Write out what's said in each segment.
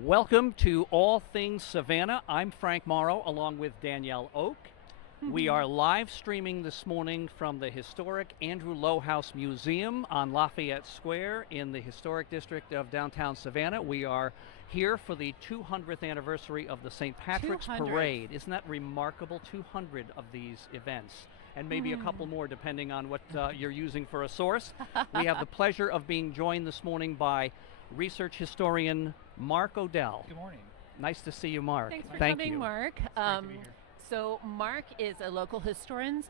Welcome to All Things Savannah. I'm Frank Morrow along with Danielle Oak. We are live streaming this morning from the historic Andrew Lowe House Museum on Lafayette Square in the historic district of downtown Savannah. We are here for the 200th anniversary of the St. Patrick's 200. Parade. Isn't that remarkable? 200 of these events. And maybe a couple more depending on what you're using for a source. We have the pleasure of being joined this morning by research historian Mark Odell. Good morning. Nice to see you, Mark. Thanks for Thank coming, you. Mark. Great to be here. So Mark is a local historian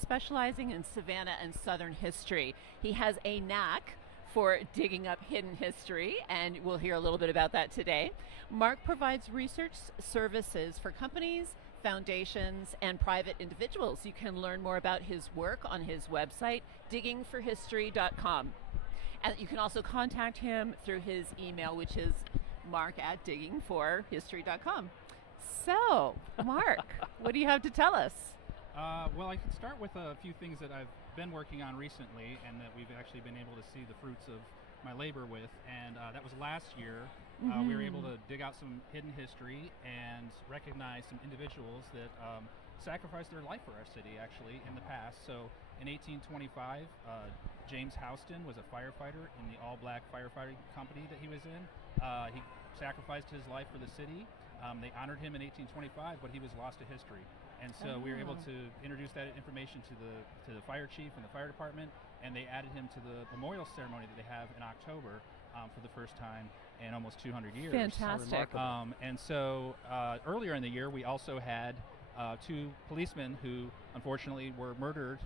specializing in Savannah and Southern history. He has a knack for digging up hidden history, and we'll hear a little bit about that today. Mark provides research services for companies, foundations, and private individuals. You can learn more about his work on his website, diggingforhistory.com. And you can also contact him through his email, which is mark@diggingforhistory.com. So, Mark, what do you have to tell us? Well, I can start with a few things that I've been working on recently and that we've actually been able to see the fruits of my labor with. And that was last year. We were able to dig out some hidden history and recognize some individuals that sacrificed their life for our city, actually, in the past. So in 1825, James Houston was a firefighter in the all-black firefighting company that he was in. He sacrificed his life for the city. They honored him in 1825, but he was lost to history. And so we were able to introduce that information to the fire chief and the fire department, and they added him to the memorial ceremony that they have in October for the first time in almost 200 years. Fantastic. And so earlier in the year, we also had two policemen who unfortunately were murdered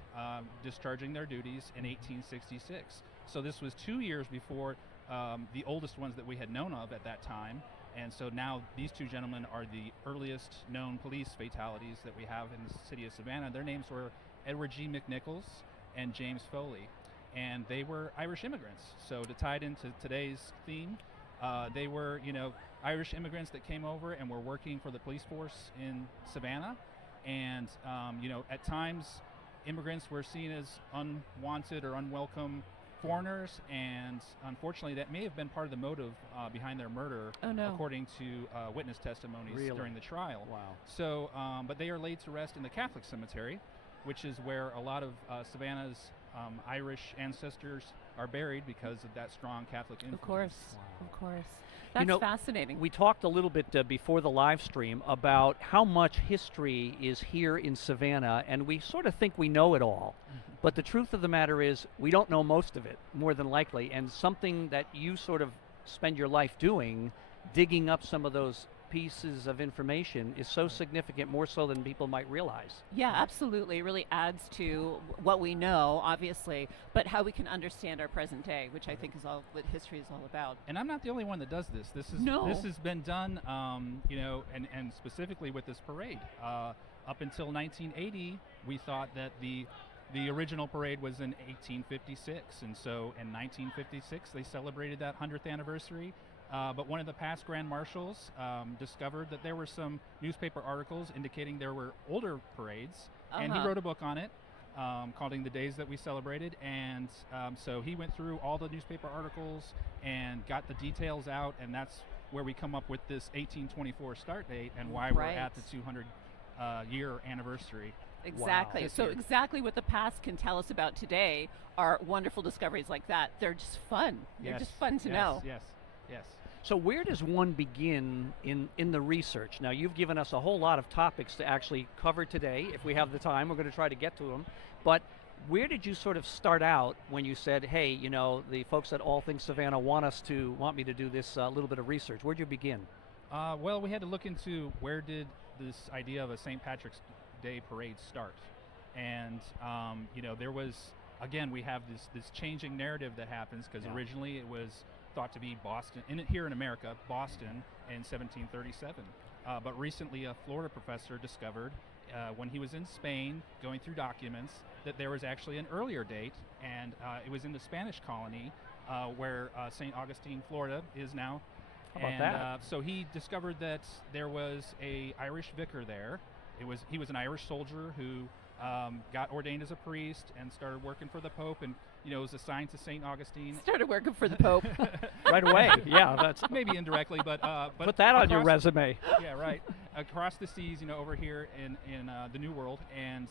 discharging their duties in 1866. So this was 2 years before the oldest ones that we had known of at that time. And so now these two gentlemen are the earliest known police fatalities that we have in the city of Savannah. Their names were Edward G. McNichols and James Foley. And they were Irish immigrants. So to tie it into today's theme, they were, Irish immigrants that came over and were working for the police force in Savannah. And, at times immigrants were seen as unwanted or unwelcome foreigners, and unfortunately that may have been part of the motive behind their murder, according to witness testimonies during the trial. Wow. So, but they are laid to rest in the Catholic cemetery, which is where a lot of Savannah's Irish ancestors are buried because of that strong Catholic influence. Of course, of course. That's fascinating. We talked a little bit before the live stream about how much history is here in Savannah, and we sort of think we know it all. But the truth of the matter is we don't know most of it, more than likely, and something that you sort of spend your life doing, digging up some of those pieces of information, is so significant, more so than people might realize. Yeah, absolutely. It really adds to what we know, obviously, but how we can understand our present day, which I think is all what history is all about. And I'm not the only one that does this. This has been done, and specifically with this parade. Up until 1980, we thought that the original parade was in 1856, and so in 1956 they celebrated that 100th anniversary. But one of the past grand marshals discovered that there were some newspaper articles indicating there were older parades, and he wrote a book on it called The Days That We Celebrated. And so he went through all the newspaper articles and got the details out, and that's where we come up with this 1824 start date and why we're at the 200 year anniversary. Exactly. Wow. So exactly what the past can tell us about today are wonderful discoveries like that. They're just fun. They're just fun to know. Yes. So where does one begin in the research? Now, you've given us a whole lot of topics to actually cover today. If we have the time, we're going to try to get to them. But where did you sort of start out when you said, hey, the folks at All Things Savannah want me to do this little bit of research? Where'd you begin? Well, we had to look into where did this idea of a St. Patrick's Day parade start. And, there was, again, we have this changing narrative that happens because originally it was thought to be Boston, here in America, Boston in 1737. But recently a Florida professor discovered when he was in Spain going through documents that there was actually an earlier date, and it was in the Spanish colony where St. Augustine, Florida is now. How about that? So he discovered that there was a Irish vicar there. He was an Irish soldier who got ordained as a priest and started working for the Pope, and was assigned to St. Augustine. Started working for the Pope. Right away. Yeah, that's Maybe indirectly, but put that on your across- resume. Yeah, right. Across the seas, over here in the New World, and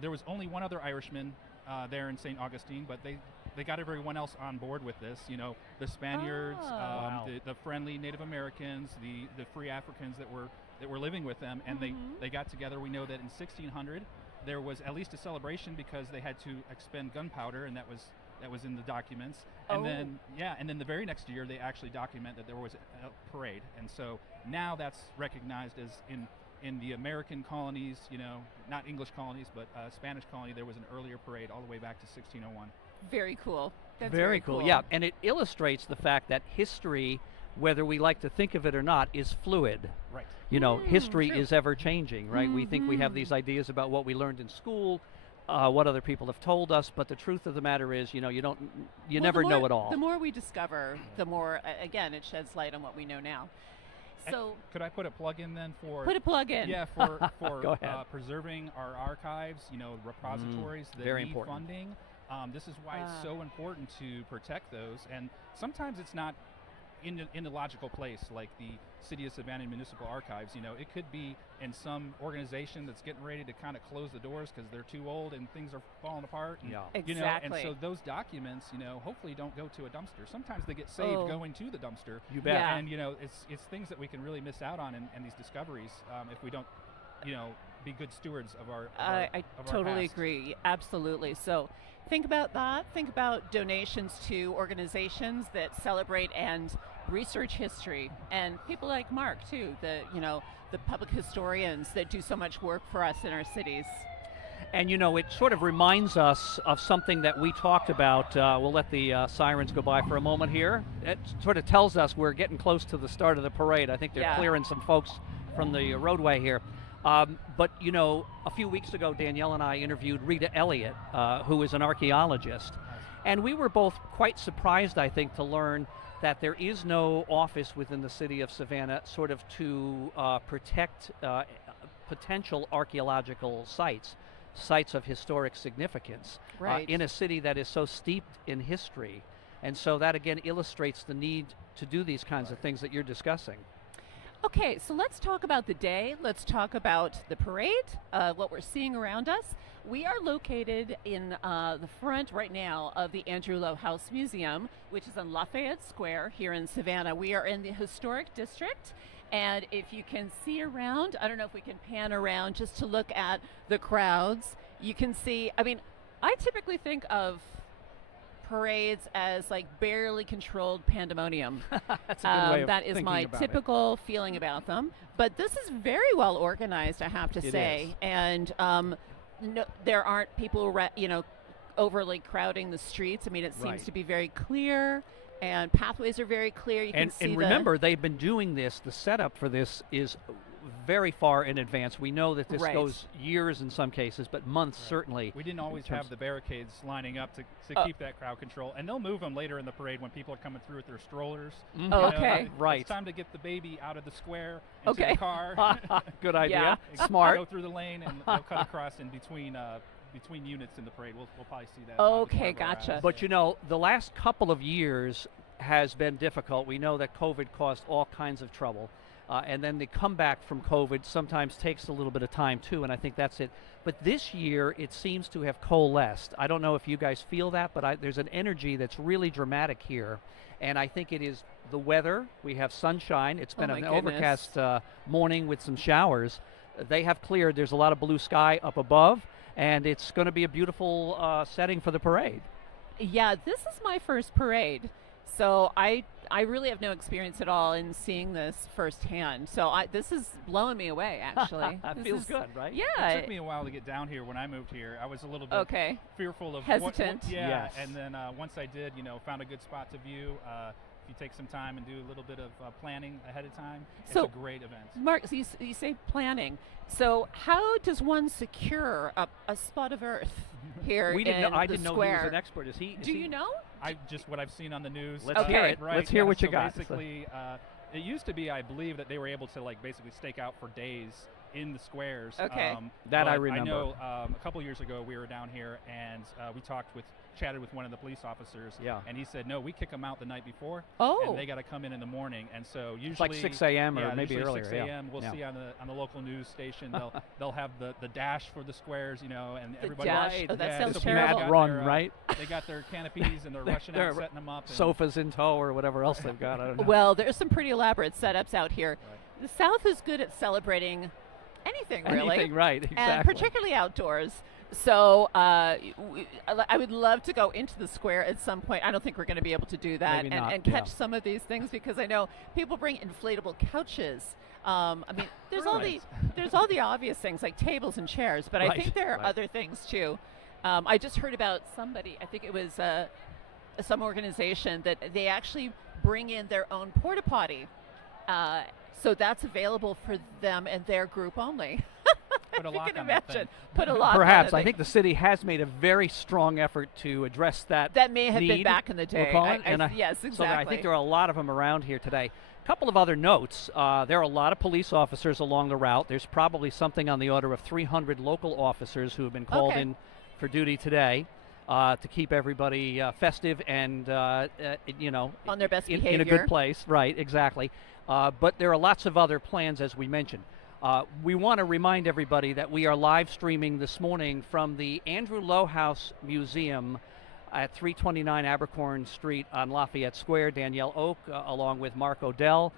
there was only one other Irishman there in St. Augustine, but they got everyone else on board with this. The Spaniards, Wow. the friendly Native Americans, the free Africans that were living with them, and they got together. We know that in 1600 there was at least a celebration because they had to expend gunpowder, and that was in the documents. And then the very next year they actually document that there was a parade, and so now that's recognized as in the American colonies, not English colonies, but Spanish colony. There was an earlier parade all the way back to 1601. Very cool. That's Very cool. Yeah, and it illustrates the fact that history, whether we like to think of it or not, is fluid. Right. History true. is ever changing, right? We think we have these ideas about what we learned in school, what other people have told us, but the truth of the matter is, you never know it all. The more we discover, the more, again, it sheds light on what we know now. So Could I put a plug in then for put a plug in. Yeah, for Go ahead. preserving our archives, repositories that very need important. funding. This is why it's so important to protect those, and sometimes it's not in a logical place, like the City of Savannah Municipal Archives. It could be in some organization that's getting ready to kind of close the doors because they're too old and things are falling apart. And, Yeah. Exactly. and so those documents, hopefully don't go to a dumpster. Sometimes they get saved going to the dumpster. You bet. Yeah. And it's things that we can really miss out on in these discoveries if we don't, be good stewards of our. I of our totally past. agree. Absolutely. So think about that. Think about donations to organizations that celebrate and research history, and people like Mark too. The public historians that do so much work for us in our cities. And it sort of reminds us of something that we talked about. We'll let the sirens go by for a moment here. It sort of tells us we're getting close to the start of the parade. I think they're Yeah. clearing some folks from the roadway here. But a few weeks ago, Danielle and I interviewed Rita Elliott, who is an archaeologist. And we were both quite surprised, I think, to learn that there is no office within the city of Savannah sort of to protect potential archaeological sites of historic significance Right. in a city that is so steeped in history. And so that, again, illustrates the need to do these kinds of things that you're discussing. Okay, so let's talk about the day. Let's talk about the parade, what we're seeing around us. We are located in the front right now of the Andrew Lowe House Museum, which is on Lafayette Square here in Savannah. We are in the historic district, and if you can see around, I don't know if we can pan around just to look at the crowds. You can see, I typically think of parades as like barely controlled pandemonium. That's a good way of That is thinking my about it. typical feeling about them. But this is very well organized, I have to It say. is. And no, there aren't people, overly crowding the streets. It seems Right. to be very clear, and pathways are very clear. You can And, see and the- remember, they've been doing this. The setup for this is very far in advance. We know that this Right. goes years in some cases, but months certainly. We didn't always terms- have the barricades lining up to keep that crowd control, and they'll move them later in the parade when people are coming through with their strollers. Mhm. Oh, okay. It's Right. time to get the baby out of the square into Okay. the car. Good idea. Yeah. Smart. Go through the lane, and they'll cut across in between units in the parade. We'll probably see that. on Okay, one of our gotcha. ads. But the last couple of years has been difficult. We know that COVID caused all kinds of trouble. And then the comeback from COVID sometimes takes a little bit of time too, and I think that's it. But this year, it seems to have coalesced. I don't know if you guys feel that, but there's an energy that's really dramatic here. And I think it is the weather. We have sunshine. It's been Oh an my goodness. overcast morning with some showers. They have cleared. There's a lot of blue sky up above, and it's going to be a beautiful setting for the parade. Yeah, this is my first parade. So I really have no experience at all in seeing this firsthand. So this is blowing me away, actually. That This feels is- good, right? Yeah. It took me a while to get down here when I moved here. I was a little bit Okay. fearful of Hesitant. yeah, Yes. and then once I did, found a good spot to view. If you take some time and do a little bit of planning ahead of time, So- it's a great event. Mark, so you say planning. So how does one secure a spot of earth here We didn't in know. I the didn't know he square? was an expert. Is he? Do you know? Just what I've seen on the news. Let's Okay. hear it. Right, Let's hear what you so got. Basically, it used to be, I believe, that they were able to basically stake out for days in the squares. Okay. That I but remember. I know a couple years ago we were down here and we chatted with one of the police officers. Yeah. And he said, no, we kick them out the night before. Oh. And they got to come in the morning. And so usually It's like 6 a.m. or maybe usually earlier. 6 a.m. We'll Yeah. see on the local news station. They'll have the dash for the squares, and The everybody. dash. Right. Oh, that Yeah, sounds so This people terrible. mad got run, their, right? They got their canopies and they're rushing They're out, setting them up. And Sofas in tow or whatever else they've got. I don't know. Well, there's some pretty elaborate setups out here. Right. The South is good at celebrating anything, really. Anything, right? Exactly. And particularly outdoors. So I would love to go into the square at some point. I don't think we're going to be able to do that Maybe not, and catch yeah. some of these things because I know people bring inflatable couches. I mean, there's all the obvious things like tables and chairs, but I Right, think there are right. other things too. I just heard about somebody. I think it was some organization that they actually bring in their own porta potty. So that's available for them and their group only. Put a If you lock can on that imagine. thing. Put a lock on Perhaps. it. I think the city has made a very strong effort to address that. that may have been need, back in the day. we'll call it, Yes, exactly. So I think there are a lot of them around here today. A couple of other notes. There are a lot of police officers along the route. There's probably something on the order of 300 local officers who have been called Okay. in for duty today to keep everybody festive and, On their best in a behavior. good place. Right, exactly. But there are lots of other plans, as we mentioned. We want to remind everybody that we are live streaming this morning from the Andrew Lowe House Museum at 329 Abercorn Street on Lafayette Square. Danielle Oak, along with Mark Odell,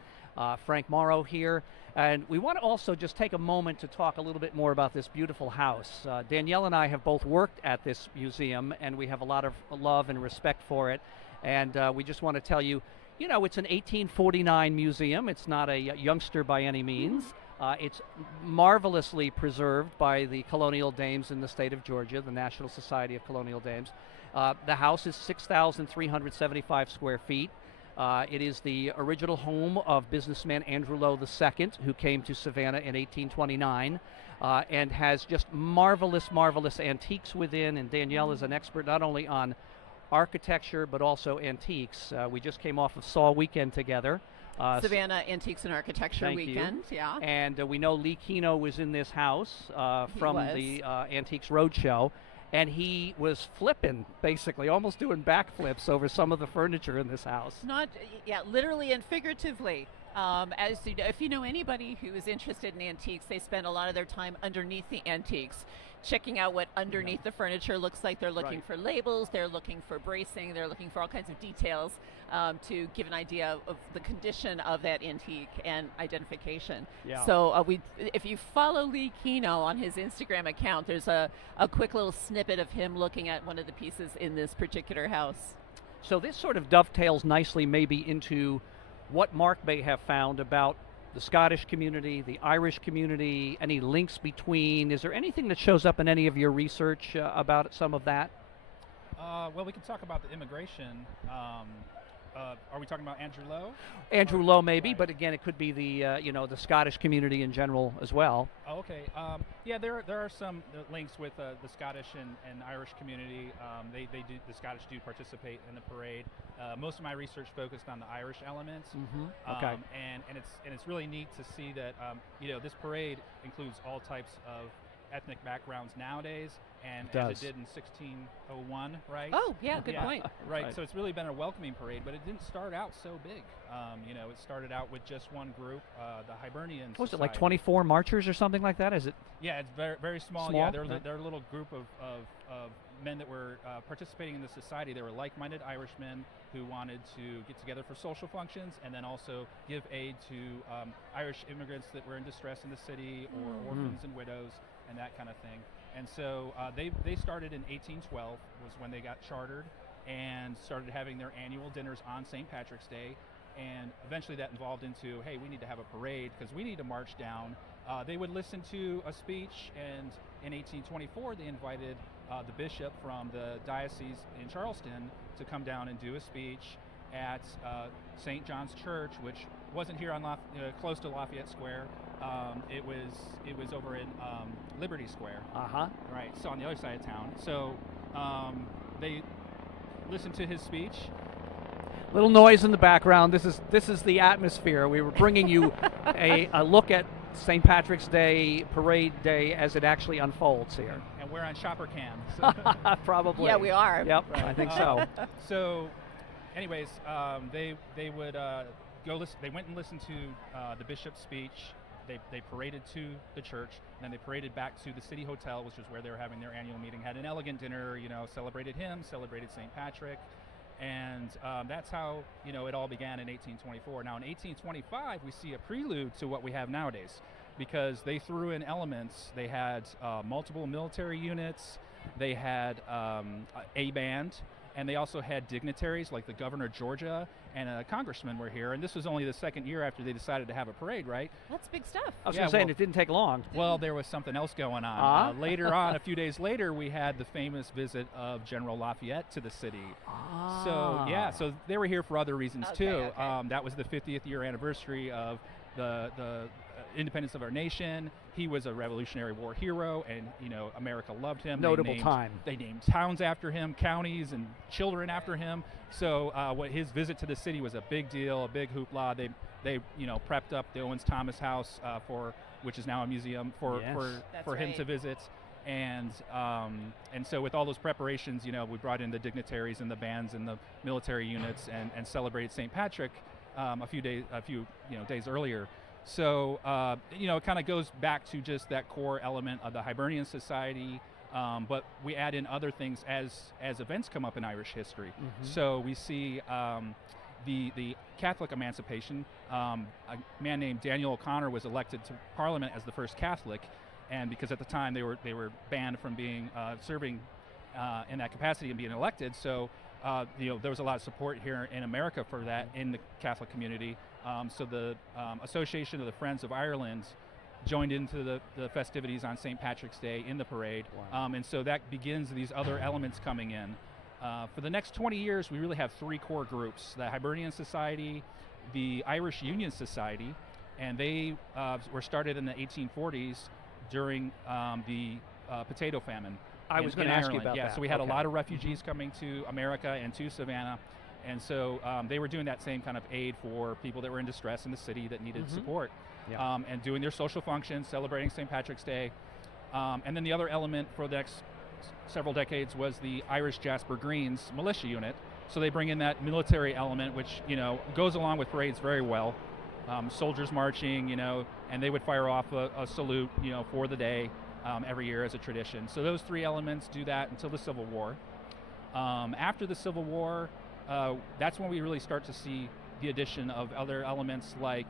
Frank Morrow here. And we want to also just take a moment to talk a little bit more about this beautiful house. Danielle and I have both worked at this museum, and we have a lot of love and respect for it. And we just want to tell you, it's an 1849 museum. It's not a youngster by any means. It's marvelously preserved by the Colonial Dames in the state of Georgia, the National Society of Colonial Dames. The house is 6,375 square feet. It is the original home of businessman Andrew Lowe II, who came to Savannah in 1829, and has just marvelous, marvelous antiques within. And Danielle is an expert not only on architecture but also antiques. We just came off of Saw Weekend together. Savannah Antiques and Architecture Thank you. Weekend, yeah. And we know Lee Kino was in this house from was. the Antiques Roadshow, and he was flipping, basically, almost doing backflips over some of the furniture in this house. Literally and figuratively. As you know, if you know anybody who is interested in antiques, they spend a lot of their time underneath the antiques, checking out what underneath the furniture looks like. They're looking Right. for labels, they're looking for bracing, they're looking for all kinds of details to give an idea of the condition of that antique and identification. Yeah. So if you follow Lee Kino on his Instagram account, there's a quick little snippet of him looking at one of the pieces in this particular house. So this sort of dovetails nicely maybe into what Mark may have found about the Scottish community, the Irish community, any links between. Is there anything that shows up in any of your research about some of that? Well, we can talk about the immigration. Are we talking about Andrew Lowe? Andrew Lowe maybe, Right. but again, it could be the the Scottish community in general as well. Oh, okay. Yeah, there are some links with the Scottish and Irish community. The Scottish do participate in the parade. Most of my research focused on the Irish elements. Okay. And it's really neat to see that this parade includes all types of ethnic backgrounds nowadays, and It as does. it did in 1601, right? Oh, yeah, good Yeah. point. Right. Right. So it's really been a welcoming parade, but it didn't start out so big. It started out with just one group, the Hibernian Was it like Society. 24 marchers or something like that? Is it? Yeah, it's very, very small. Small? Yeah, they're Right. they're a little group of men that were participating in the society. They were like-minded Irishmen who wanted to get together for social functions and then also give aid to Irish immigrants that were in distress in the city or orphans and widows and that kind of thing. And so they started in 1812 was when they got chartered and started having their annual dinners on St. Patrick's Day. And eventually that evolved into, hey, we need to have a parade because we need to march down. They would listen to a speech, and in 1824 they invited the bishop from the diocese in Charleston to come down and do a speech at St. John's Church, which wasn't here on close to Lafayette Square. It was over in Liberty Square. Right, so on the other side of town. So they listened to his speech. Little noise in the background. This is the atmosphere. We were bringing you a look at St. Patrick's Day parade day as it actually unfolds here. And we're on shopper cam. So. Probably. Yeah, we are. Yep, I think so. So, anyways, they would go listen. They went and listened to the bishop's speech. They paraded to the church, and then they paraded back to the city hotel, which was where they were having their annual meeting. Had an elegant dinner, celebrated him, celebrated St. Patrick, and that's how it all began in 1824. Now in 1825, we see a prelude to what we have nowadays, because they threw in elements. They had multiple military units. They had a band. And they also had dignitaries like the governor of Georgia and a congressman were here. And this was only the second year after they decided to have a parade, right? That's big stuff. I was going to say, and it didn't take long. Well, there was something else going on. Later on, a few days later, we had the famous visit of General Lafayette to the city. So they were here for other reasons too. Okay. That was the 50th year anniversary of the independence of our nation. He was a Revolutionary War hero, and America loved him. Notable time. They named towns after him, counties, and children after him. So what his visit to the city was a big deal, a big hoopla. They prepped up the Owens Thomas House which is now a museum for him to visit. And so with all those preparations, we brought in the dignitaries and the bands and the military units and celebrated St. Patrick a few days earlier. So, it kind of goes back to just that core element of the Hibernian Society, but we add in other things as events come up in Irish history. Mm-hmm. So we see the Catholic emancipation. A man named Daniel O'Connor was elected to Parliament as the first Catholic, and because at the time they were banned from being serving in that capacity and being elected, so there was a lot of support here in America for that in the Catholic community. So the Association of the Friends of Ireland joined into the festivities on St. Patrick's Day in the parade. Wow. And so that begins these other elements coming in. For the next 20 years, we really have three core groups: the Hibernian Society, the Irish Union Society, and they were started in the 1840s during the potato famine. I was going to ask you about that. Yeah, so we had a lot of refugees coming to America and to Savannah. And so they were doing that same kind of aid for people that were in distress in the city that needed support, and doing their social functions, celebrating St. Patrick's Day. And then the other element for the next several decades was the Irish Jasper Greens militia unit. So they bring in that military element, which goes along with parades very well. Soldiers marching, and they would fire off a salute, for the day every year as a tradition. So those three elements do that until the Civil War. After the Civil War, that's when we really start to see the addition of other elements like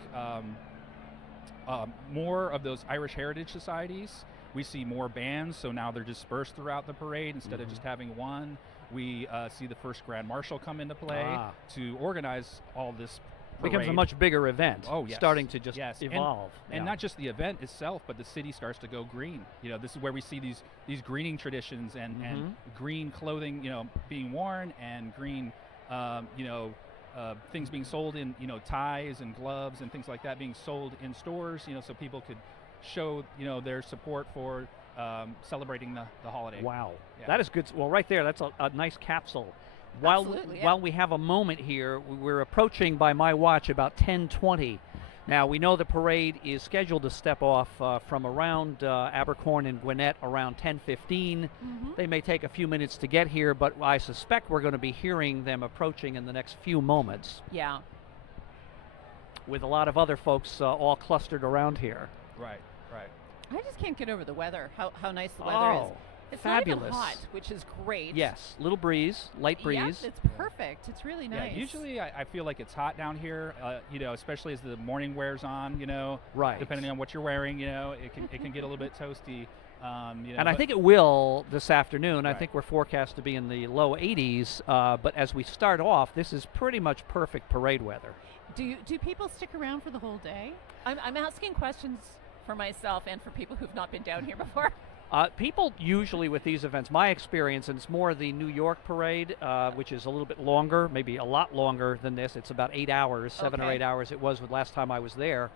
more of those Irish heritage societies. We see more bands, so now they're dispersed throughout the parade instead of just having one. We see the first Grand Marshal come into play to organize all this parade. Becomes a much bigger event. Oh, yes. Starting to just Yes. evolve. And not just the event itself, but the city starts to go green. This is where we see these greening traditions and green clothing, being worn, and green things being sold in, ties and gloves and things like that being sold in stores, so people could show, their support for celebrating the holiday. Wow. Yeah. That is good. Well, right there, that's a nice capsule. Absolutely, yeah. While we have a moment here, we're approaching, by my watch, about 10:20. Now, we know the parade is scheduled to step off from around Abercorn and Gwinnett around 10:15. They may take a few minutes to get here, but I suspect we're going to be hearing them approaching in the next few moments, Yeah. with a lot of other folks all clustered around here. Right. I just can't get over the weather. How nice the weather is. It's fabulous. not even hot, which is great. Yes, little breeze, light breeze. Yes, it's perfect. It's really nice. Yeah, usually I feel like it's hot down here, especially as the morning wears on, Right. depending on what you're wearing, it can get a little bit toasty. And I think it will this afternoon. I Right. think we're forecast to be in the low 80s, but as we start off, this is pretty much perfect parade weather. Do people stick around for the whole day? I'm asking questions for myself and for people who've not been down here before. People usually with these events, my experience, and it's more the New York parade, which is a little bit longer, maybe a lot longer than this. It's about 8 hours, 7 or 8 hours it was last time I was there.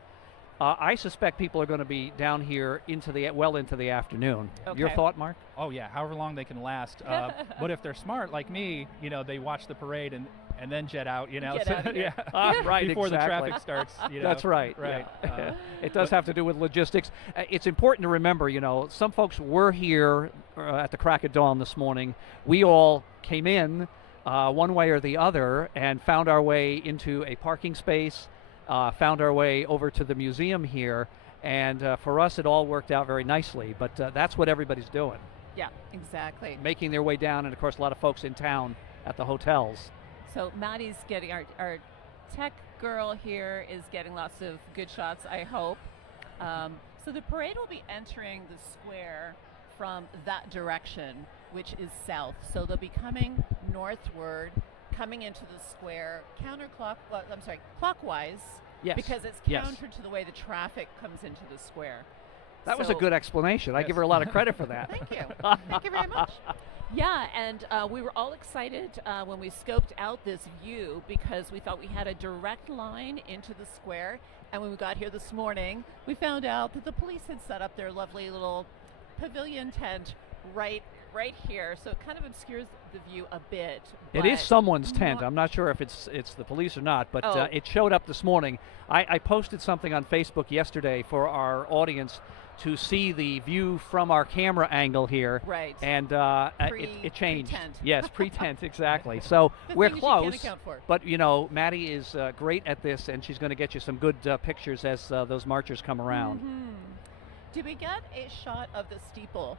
I suspect people are going to be down here into the afternoon. Okay. Your thought, Mark? Oh yeah, however long they can last. But if they're smart like me, they watch the parade and and then jet out. Get out of here. Right, before the exactly. traffic starts. That's right. Right. Yeah. It does have to do with logistics. It's important to remember, some folks were here at the crack of dawn this morning. We all came in one way or the other and found our way into a parking space, found our way over to the museum here, and for us it all worked out very nicely. But that's what everybody's doing. Yeah, exactly. Making their way down, and of course a lot of folks in town at the hotels. So Maddie's getting our tech girl here is getting lots of good shots, I hope. So the parade will be entering the square from that direction, which is south. So they'll be coming northward, coming into the square clockwise. Yes. Because it's Yes. counter to the way the traffic comes into the square. That was a good explanation. I give her a lot of credit for that. Thank you. Thank you very much. Yeah, and we were all excited when we scoped out this view because we thought we had a direct line into the square. And when we got here this morning, we found out that the police had set up their lovely little pavilion tent right here. So it kind of obscures the view a bit. It is someone's tent. not- I'm not sure if it's the police or not, but Oh. it showed up this morning. I posted something on Facebook yesterday for our audience to see the view from our camera angle here. Right. And it changed. Pre-tent. Yes, pre-tent, exactly. So The we're things you can't close. account for. But, Maddie is great at this, and she's going to get you some good pictures as those marchers come around. Did we get a shot of the steeple?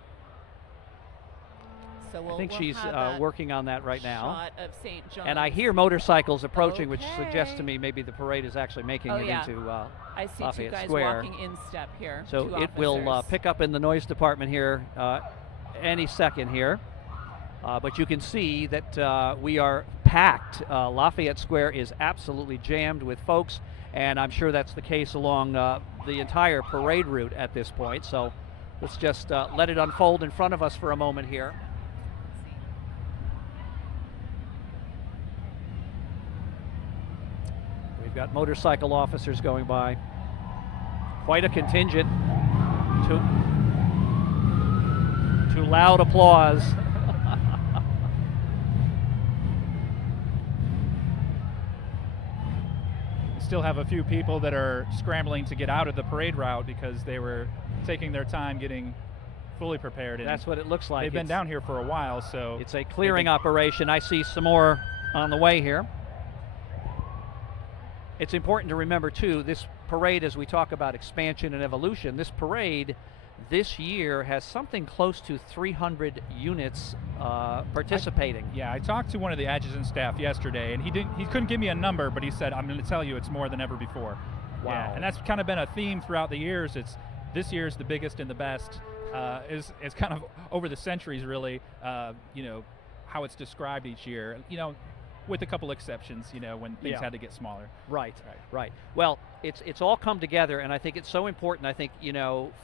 So I think we'll she's have that working on that right now. shot of St. John's. And I hear motorcycles approaching, which suggests to Okay. me maybe the parade is actually making Oh, it yeah. into I see two Lafayette guys Square. walking in step here. So two it will officers. pick up in the noise department here any second here. But you can see that we are packed. Lafayette Square is absolutely jammed with folks, and I'm sure that's the case along the entire parade route at this point. So let's just let it unfold in front of us for a moment here. We've got motorcycle officers going by. Quite a contingent. To loud applause. Still have a few people that are scrambling to get out of the parade route because they were taking their time getting fully prepared. And That's what it looks like. they've been down here for a while, so It's a clearing operation. I see some more on the way here. It's important to remember, too, this parade, as we talk about expansion and evolution, this parade this year has something close to 300 units participating. Yeah, I talked to one of the adjutant staff yesterday, and he couldn't give me a number, but he said, "I'm going to tell you, it's more than ever before." Wow. Yeah, and that's kind of been a theme throughout the years. It's this year's the biggest and the best. Is kind of over the centuries, really. How it's described each year. With a couple exceptions. When things Yeah. had to get smaller. Right. Well, it's all come together, and I think it's so important. I think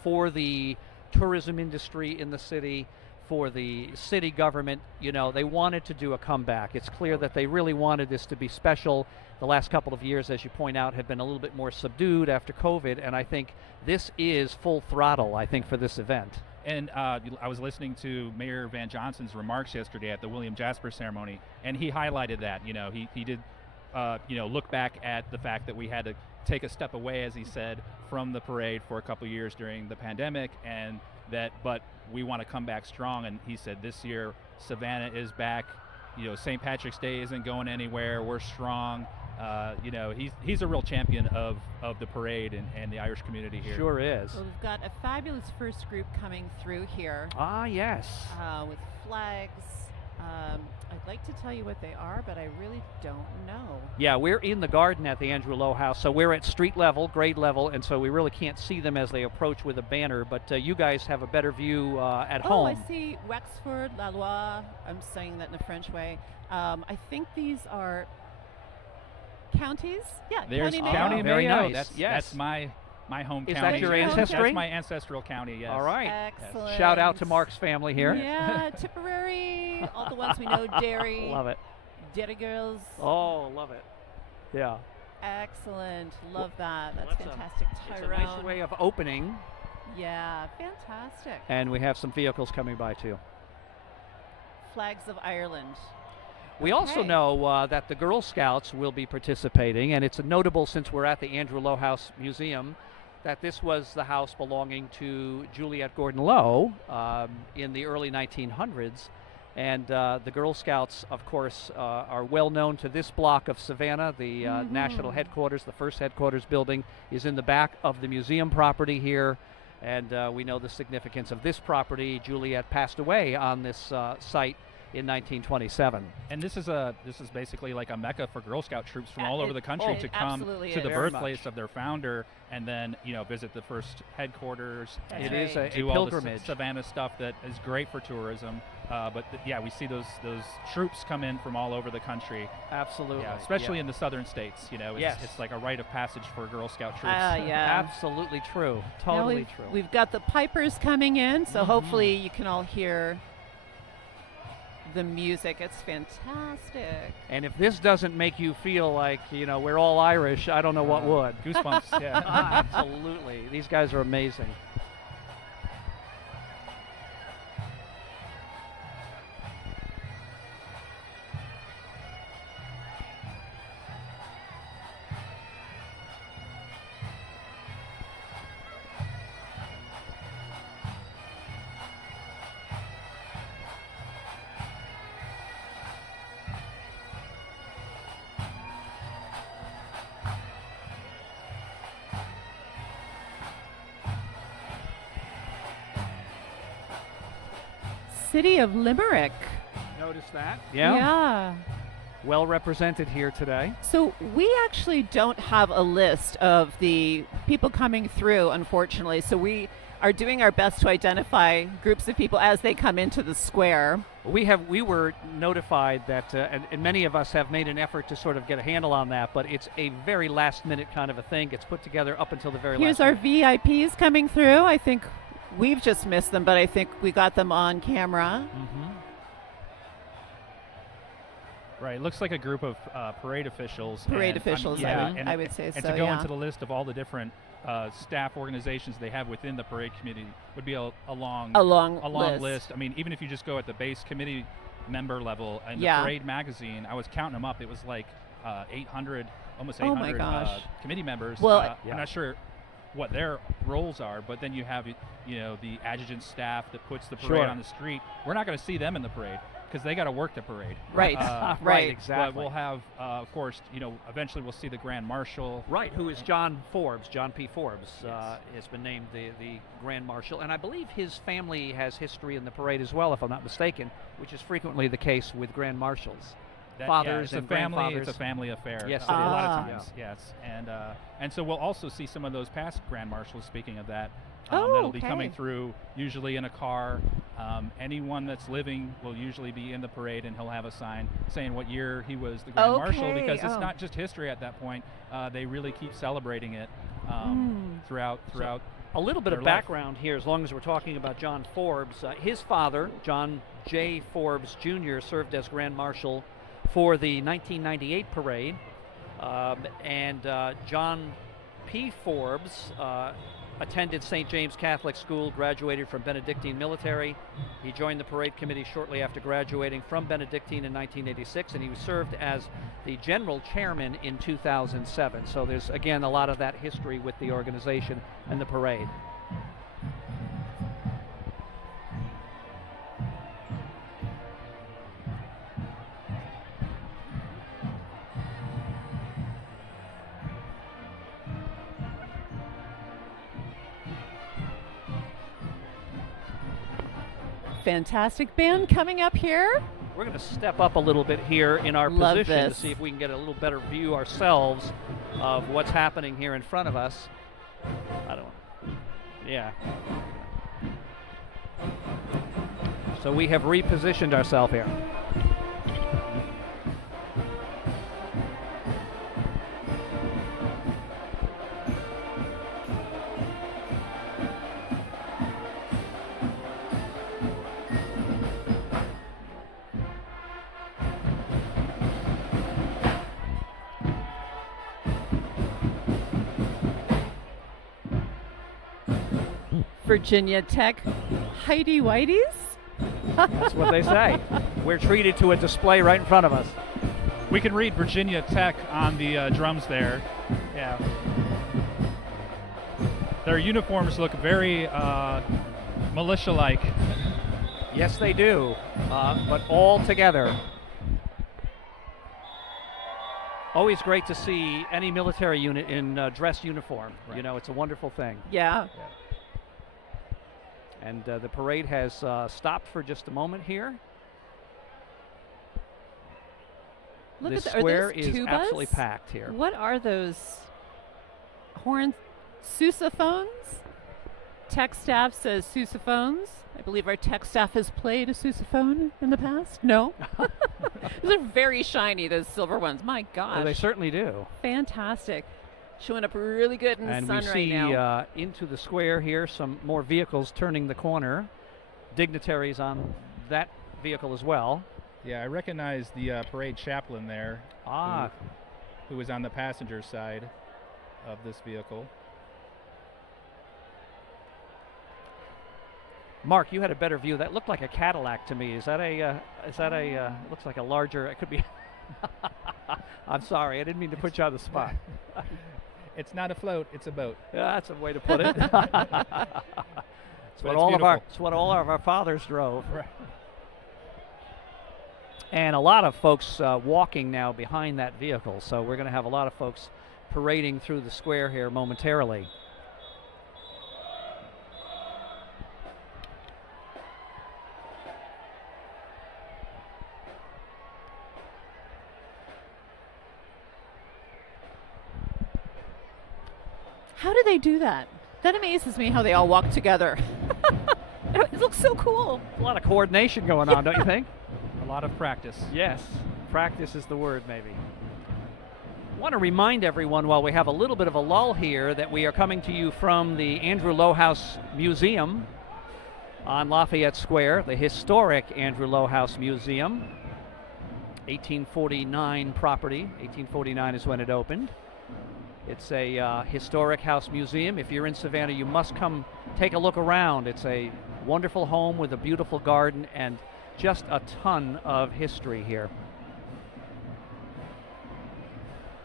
for the tourism industry in the city, for the city government, they wanted to do a comeback. It's clear that they really wanted this to be special. The last couple of years, as you point out, have been a little bit more subdued after COVID, and I think this is full throttle. I think for this event. And I was listening to Mayor Van Johnson's remarks yesterday at the William Jasper ceremony, and he highlighted that. He did, look back at the fact that we had to take a step away, as he said, from the parade for a couple years during the pandemic, but we want to come back strong. And he said this year Savannah is back. St. Patrick's Day isn't going anywhere. We're strong. He's a real champion of the parade and the Irish community here. Sure is. Well, we've got a fabulous first group coming through here Ah, yes. with flags. I'd like to tell you what they are, but I really don't know. Yeah, we're in the garden at the Andrew Lowe House, so we're at street level, grade level, and so we really can't see them as they approach with a banner, but you guys have a better view at Oh, home. I see Wexford, La Loire. I'm saying that in a French way. I think these are counties. Yeah, There's County Mayo. County Very Mayo. nice. That's my home Is county. that your ancestry? That's my ancestral county, yes. All right. Excellent. Shout out to Mark's family here. Yeah, Tipperary, all the ones we know, Derry, Love it. Derry girls. Oh, love it. Yeah. Excellent. Love that. That's Well, fantastic. It's a Tyrone. nice way of opening, Yeah, fantastic. and we have some vehicles coming by too. Flags of Ireland. We also Okay. know that the Girl Scouts will be participating, and it's notable since we're at the Andrew Lowe House Museum that this was the house belonging to Juliette Gordon Lowe in the early 1900s. And the Girl Scouts, of course, are well known to this block of Savannah. The national headquarters, the first headquarters building, is in the back of the museum property here. And we know the significance of this property. Juliette passed away on this site in 1927. And this is basically like a mecca for Girl Scout troops from Yeah, all over it- the country it to come absolutely to the is. Very birthplace much. of their founder, and then visit the first headquarters. That's It and is right. a do all the pilgrimage. Savannah stuff that is great for tourism. But we see those troops come in from all over the country. Absolutely. Yeah, especially in the southern states. It's, Yes. it's like a rite of passage for Girl Scout troops. Yeah. Absolutely true. Now Totally true. we've got the pipers coming in, so hopefully you can all hear the music. It's fantastic. And if this doesn't make you feel like, we're all Irish, I don't know what would. Goosebumps. Yeah. Absolutely. These guys are amazing. City of Limerick. Notice that? Yeah. Well represented here today. So we actually don't have a list of the people coming through, unfortunately. So we are doing our best to identify groups of people as they come into the square. We were notified that, and many of us have made an effort to sort of get a handle on that, but it's a very last minute kind of a thing. It's put together up until the very Here's last our minute. VIPs coming through. I think we've just missed them, but I think we got them on camera. Right. It looks like a group of parade officials. Parade and, officials, I would say and so, to go yeah. into the list of all the different staff organizations they have within the parade committee would be a long list. I mean, even if you just go at the base committee member level in the parade magazine, I was counting them up. It was like 800, almost 800 Oh my gosh. committee members. Well, I'm not sure what their roles are, but then you have the adjutant staff that puts the parade Sure. on the street. We're not going to see them in the parade because they got to work the parade. Right. Right, Right. exactly. But we'll have, of course, eventually we'll see the Grand Marshal. Right, who is John Forbes. John P. Forbes Yes. has been named the Grand Marshal. And I believe his family has history in the parade as well, if I'm not mistaken, which is frequently the case with Grand Marshals. Fathers it's and a family. grandfathers. It's a family affair. Yes, it a lot is. of times. Yes, and so we'll also see some of those past Grand Marshals. Speaking of that, Oh, that'll be okay. coming through usually in a car. Anyone that's living will usually be in the parade, and he'll have a sign saying what year he was the Grand Marshal, Okay, because it's oh. not just history at that point. They really keep celebrating it throughout. A little bit their of life. background here, as long as we're talking about John Forbes. His father, John J. Forbes Jr., served as Grand Marshal for the 1998 parade. And John P. Forbes attended St. James Catholic School, graduated from Benedictine Military. He joined the parade committee shortly after graduating from Benedictine in 1986, and he served as the general chairman in 2007. So there's, again, a lot of that history with the organization and the parade. Fantastic band coming up here. We're going to step up a little bit here in our Love position this. to see if we can get a little better view ourselves of what's happening here in front of us. I don't know. Yeah. So we have repositioned ourselves here. Virginia Tech Heidi Whiteys. That's what they say. We're treated to a display right in front of us. We can read Virginia Tech on the drums there. Yeah. Their uniforms look very militia-like. Yes, they do, but all together. Always great to see any military unit in dress uniform. Right. You know, it's a wonderful thing. Yeah. And the parade has stopped for just a moment here. Look This at the, square are those is tubas? absolutely packed here. What are those horn sousaphones? Tech staff says sousaphones. I believe our tech staff has played a sousaphone in the past. No? Those are very shiny, those silver ones. My gosh. Well, they certainly do. Fantastic. Showing up really good in the And sun we right see now. into the square here some more vehicles turning the corner. Dignitaries on that vehicle as well. Yeah, I recognize the parade chaplain there. Ah. Who was on the passenger side of this vehicle. Mark, you had a better view. That looked like a Cadillac to me. Is that looks like a larger, it could be. I'm sorry, I didn't mean to put you on the spot. It's not a float, it's a boat. Yeah, that's a way to put it. It's what all of our fathers drove. Right. And a lot of folks walking now behind that vehicle. So we're going to have a lot of folks parading through the square here momentarily. How do they do that? That amazes me how they all walk together. It looks so cool. A lot of coordination going on, don't you think? A lot of practice. Yes, practice is the word, maybe. I want to remind everyone while we have a little bit of a lull here that we are coming to you from the Andrew Low House Museum on Lafayette Square, the historic Andrew Low House Museum. 1849 property. 1849 is when it opened. It's a historic house museum. If you're in Savannah, you must come take a look around. It's a wonderful home with a beautiful garden and just a ton of history here.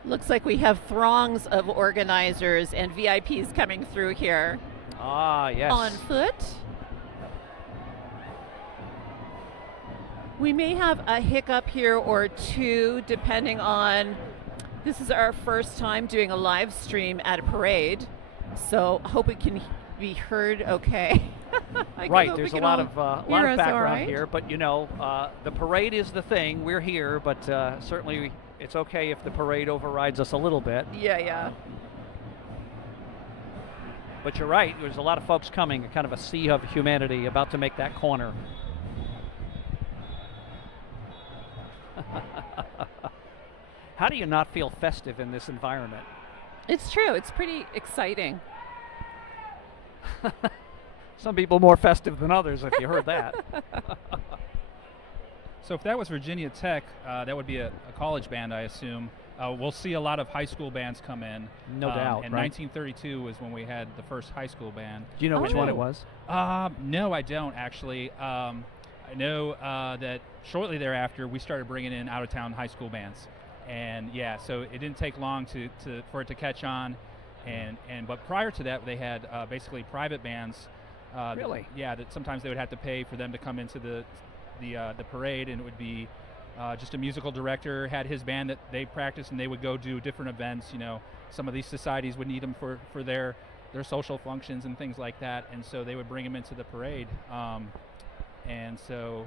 Looks like we have throngs of organizers and VIPs coming through here. Ah, yes. On foot. We may have a hiccup here or two, depending on. This is our first time doing a live stream at a parade, so hope it can be heard okay. Right, there's a lot of background right. here, but you know, the parade is the thing. We're here, but certainly it's okay if the parade overrides us a little bit. Yeah. But you're right, there's a lot of folks coming, kind of a sea of humanity about to make that corner. How do you not feel festive in this environment? It's true. It's pretty exciting. Some people more festive than others, if you heard that. So if that was Virginia Tech, that would be a college band, I assume. We'll see a lot of high school bands come in. No doubt, And right? 1932 was when we had the first high school band. Do you know which one it was? No, I don't, actually. I know that shortly thereafter, we started bringing in out-of-town high school bands. And yeah, so it didn't take long for it to catch on, but prior to that, they had basically private bands. Really? That sometimes they would have to pay for them to come into the parade, and it would be just a musical director had his band that they practiced, and they would go do different events. You know, some of these societies would need them for their social functions and things like that, and so they would bring them into the parade, and so.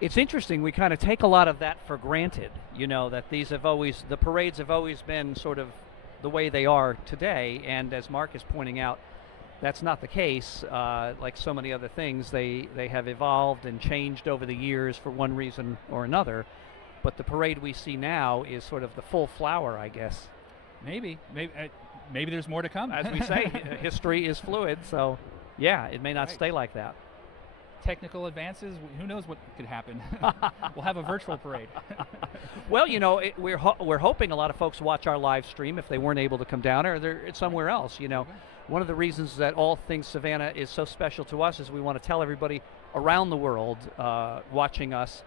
It's interesting, we kind of take a lot of that for granted, you know, that the parades have always been sort of the way they are today, and as Mark is pointing out, that's not the case. Like so many other things, they have evolved and changed over the years for one reason or another, but the parade we see now is sort of the full flower, I guess. Maybe there's more to come. As we say, history is fluid, so yeah, it may not stay like that. technical advances, who knows what could happen? We'll have a virtual parade. Well, we're hoping a lot of folks watch our live stream if they weren't able to come down, or they're somewhere else. One of the reasons that All Things Savannah is so special to us is we want to tell everybody around the world watching us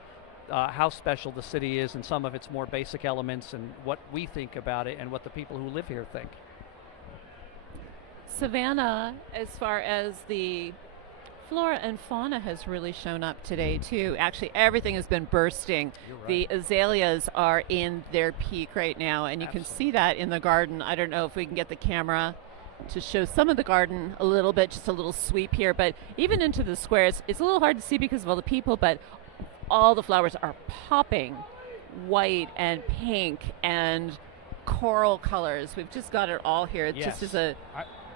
how special the city is and some of its more basic elements and what we think about it and what the people who live here think. Savannah, as far as the flora and fauna, has really shown up today too. Actually, everything has been bursting. You're right. The azaleas are in their peak right now, and you can see that in the garden. I don't know if we can get the camera to show some of the garden a little bit, just a little sweep here, but even into the squares, it's a little hard to see because of all the people, but all the flowers are popping white and pink and coral colors. We've just got it all here. It just is a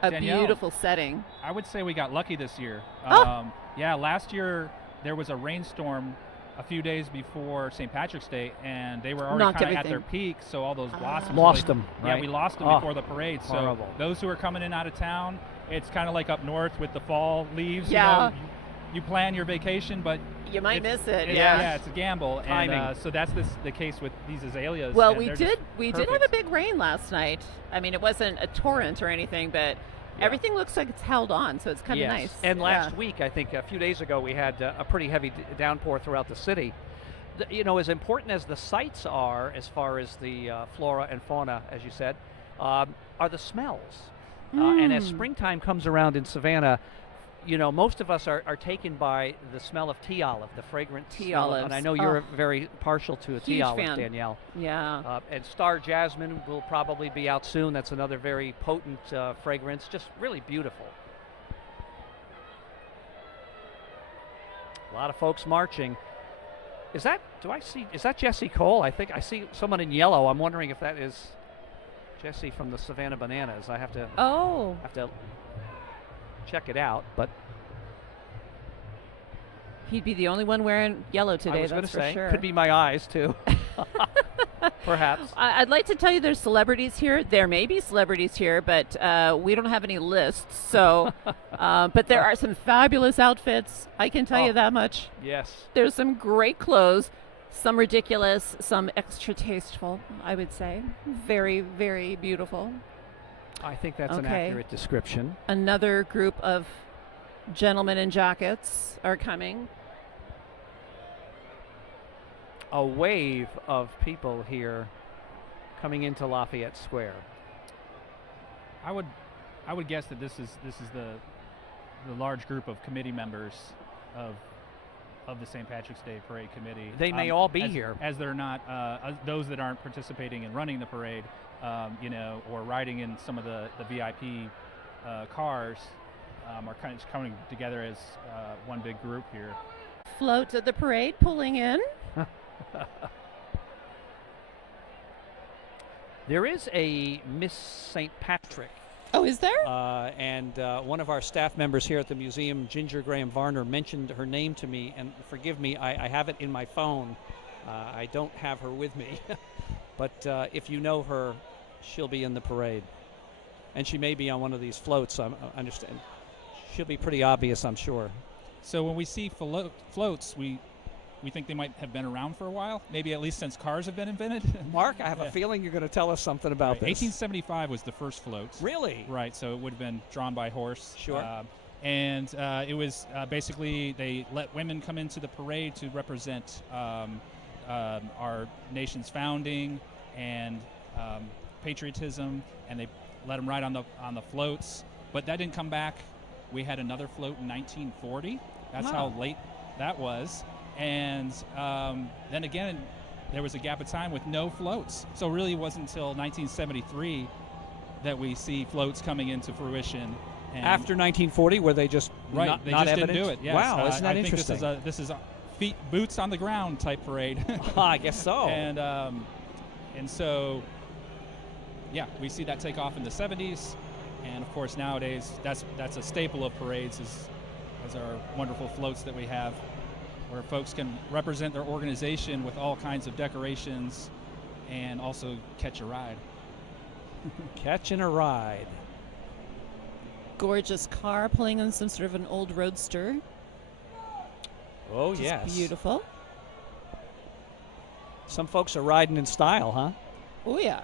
Danielle, beautiful setting. I would say we got lucky this year. Oh. Yeah, last year there was a rainstorm a few days before St. Patrick's Day, and they were already Knocked kind of at everything. their peak, so all those blossoms Lost them, Yeah, right? we lost them Oh, before the parade. So horrible. those who are coming in out of town, it's kind of like up north with the fall leaves. Yeah. You plan your vacation, but You might miss it. yeah, it's a gamble. Timing. And so that's the case with these azaleas. Well, and we they're did just have a perfect. big rain last night. I mean, it wasn't a torrent or anything, but everything looks like it's held on, so it's kind of Yes. nice. And last week, I think a few days ago, we had a pretty heavy downpour throughout the city. As important as the sights are, as far as the flora and fauna, as you said, are the smells. And as springtime comes around in Savannah, most of us are taken by the smell of tea olive, the fragrant Tea smell of- olives. And I know you're very partial to a tea Huge olive, fan. Danielle. Yeah. And Star Jasmine will probably be out soon. That's another very potent fragrance, just really beautiful. A lot of folks marching. Is that Jesse Cole? I think I see someone in yellow. I'm wondering if that is Jesse from the Savannah Bananas. I have to check it out, but He'd be the only one wearing yellow today, I was going that's to for say, sure. could be my eyes too. Perhaps. I'd like to tell you there's celebrities here. There may be celebrities here, but we don't have any lists. So, but there are some fabulous outfits. I can tell you that much. Yes. There's some great clothes, some ridiculous, some extra tasteful, I would say. Very, very beautiful. I think that's an Okay. accurate description. Another group of gentlemen in jackets are coming. A wave of people here coming into Lafayette Square. I would guess that this is the large group of committee members of the St. Patrick's Day Parade Committee. They may all be as, here. as they're not those that aren't participating in running the parade, or riding in some of the VIP cars, are kind of just coming together as one big group here. Floats at the parade pulling in. There is a Miss St. Patrick, Oh, is there? and one of our staff members here at the museum, Ginger Graham Varner, mentioned her name to me, and forgive me, I have it in my phone. I don't have her with me, but if you know her, she'll be in the parade, and she may be on one of these floats. I understand. She'll be pretty obvious, I'm sure. So when we see floats, we think they might have been around for a while, maybe at least since cars have been invented. Mark, I have a feeling you're going to tell us something about Right. this. 1875 was the first float. Really? Right, so it would have been drawn by horse. Sure. And it was basically they let women come into the parade to represent our nation's founding and patriotism, and they let them ride on the floats. But that didn't come back. We had another float in 1940. That's how late that was. And then again, there was a gap of time with no floats. So really it wasn't until 1973 that we see floats coming into fruition. And After 1940, were they just right, they not just evident? didn't do it. Yes. Wow, isn't that I interesting? think this is a feet, boots on the ground type parade. I guess so. And so, yeah, we see that take off in the 70s. And of course, nowadays, that's a staple of parades is our wonderful floats that we have, where folks can represent their organization with all kinds of decorations and also catch a ride. Catching a ride. Gorgeous car pulling on some sort of an old roadster. Oh, which yes. is beautiful. Some folks are riding in style, huh? Oh, yeah.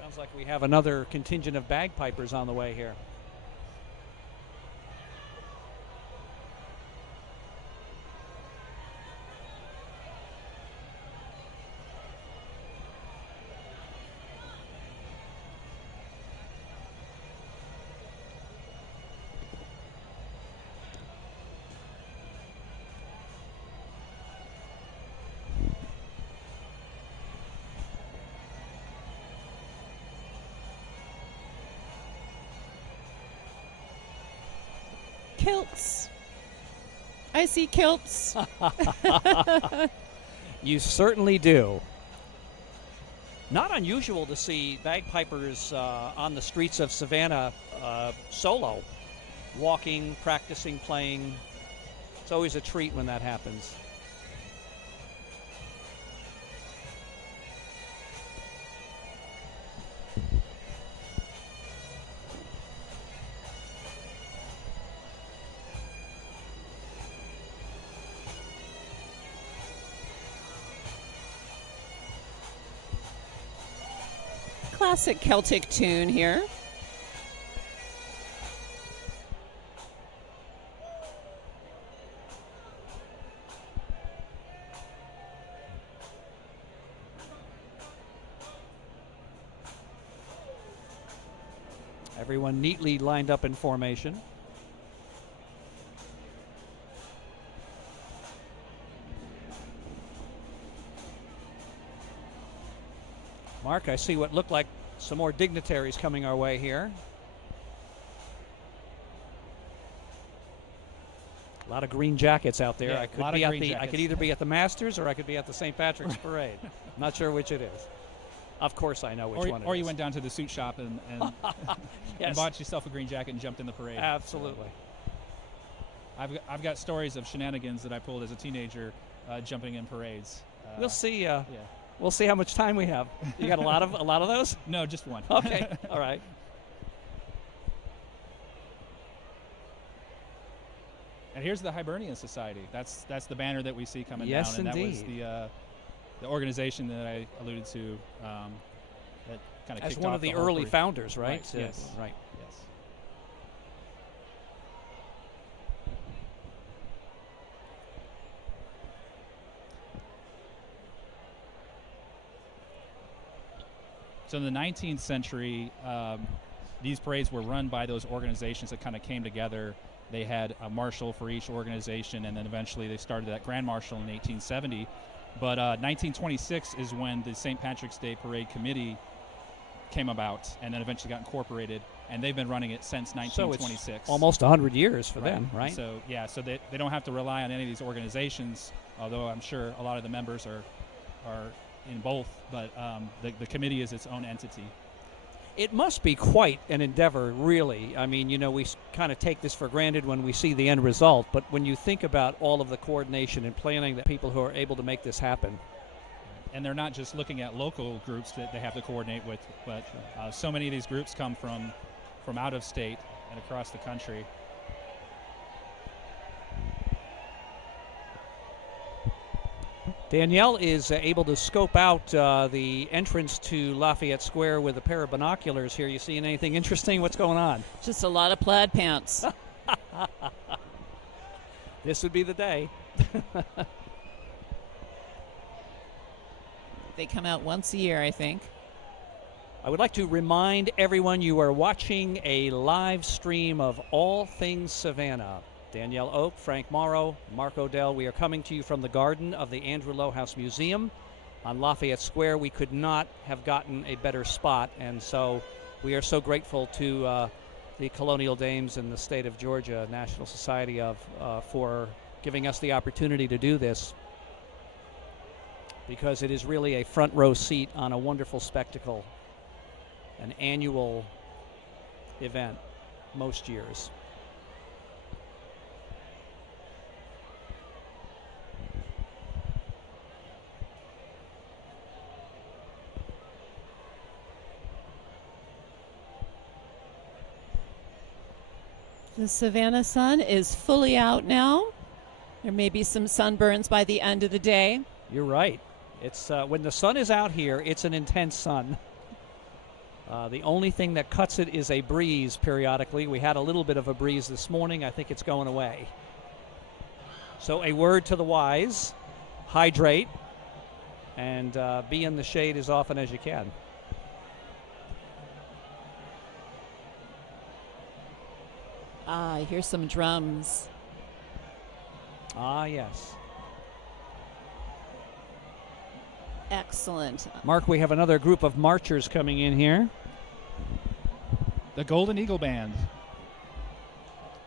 Sounds like we have another contingent of bagpipers on the way here. Kilts. I see kilts. You certainly do. Not unusual to see bagpipers on the streets of Savannah solo, walking, practicing, playing. It's always a treat when that happens. Classic Celtic tune here. Everyone neatly lined up in formation. Mark, I see what looked like some more dignitaries coming our way here. A lot of green jackets out there. Yeah, I a could lot be of at green the. I could jackets. either be at the Masters or I could be at the St. Patrick's Parade. Not sure which it is. Of course, I know which one it is. Or you went down to the suit shop and Yes. bought yourself a green jacket and jumped in the parade. Absolutely. I've got stories of shenanigans that I pulled as a teenager, jumping in parades. We'll see. Yeah. We'll see how much time we have. You got a lot of those. No, just one. Okay. All right. And here's the Hibernian Society. That's the banner that we see coming Yes, down, and that was indeed. the organization that I alluded to. That kind of As kicked one off of the whole early parade. founders, right? Right, yes. Right. Yes. So in the 19th century, these parades were run by those organizations that kind of came together. They had a marshal for each organization, and then eventually they started that Grand Marshal in 1870. But 1926 is when the St. Patrick's Day Parade Committee came about, and then eventually got incorporated, and they've been running it since 1926. So it's almost 100 years for them, right? So yeah, so they don't have to rely on any of these organizations, although I'm sure a lot of the members are in both, but the committee is its own entity. It must be quite an endeavor, really. I mean, we kind of take this for granted when we see the end result, but when you think about all of the coordination and planning that people who are able to make this happen. And they're not just looking at local groups that they have to coordinate with, but so many of these groups come from out of state and across the country. Danielle is able to scope out the entrance to Lafayette Square with a pair of binoculars here. You seeing anything interesting? What's going on? Just a lot of plaid pants. This would be the day. They come out once a year, I think. I would like to remind everyone you are watching a live stream of All Things Savannah. Danielle Oak, Frank Morrow, Mark Odell. We are coming to you from the garden of the Andrew Low House Museum on Lafayette Square. We could not have gotten a better spot, and so we are so grateful to the Colonial Dames and the state of Georgia National Society for giving us the opportunity to do this, because it is really a front row seat on a wonderful spectacle, an annual event most years. The Savannah sun is fully out now. There may be some sunburns by the end of the day. You're right. It's when the sun is out here, it's an intense sun. The only thing that cuts it is a breeze periodically. We had a little bit of a breeze this morning. I think it's going away. So a word to the wise, hydrate, and be in the shade as often as you can. I hear some drums. Ah, yes. Excellent. Mark, we have another group of marchers coming in here. The Golden Eagle Band,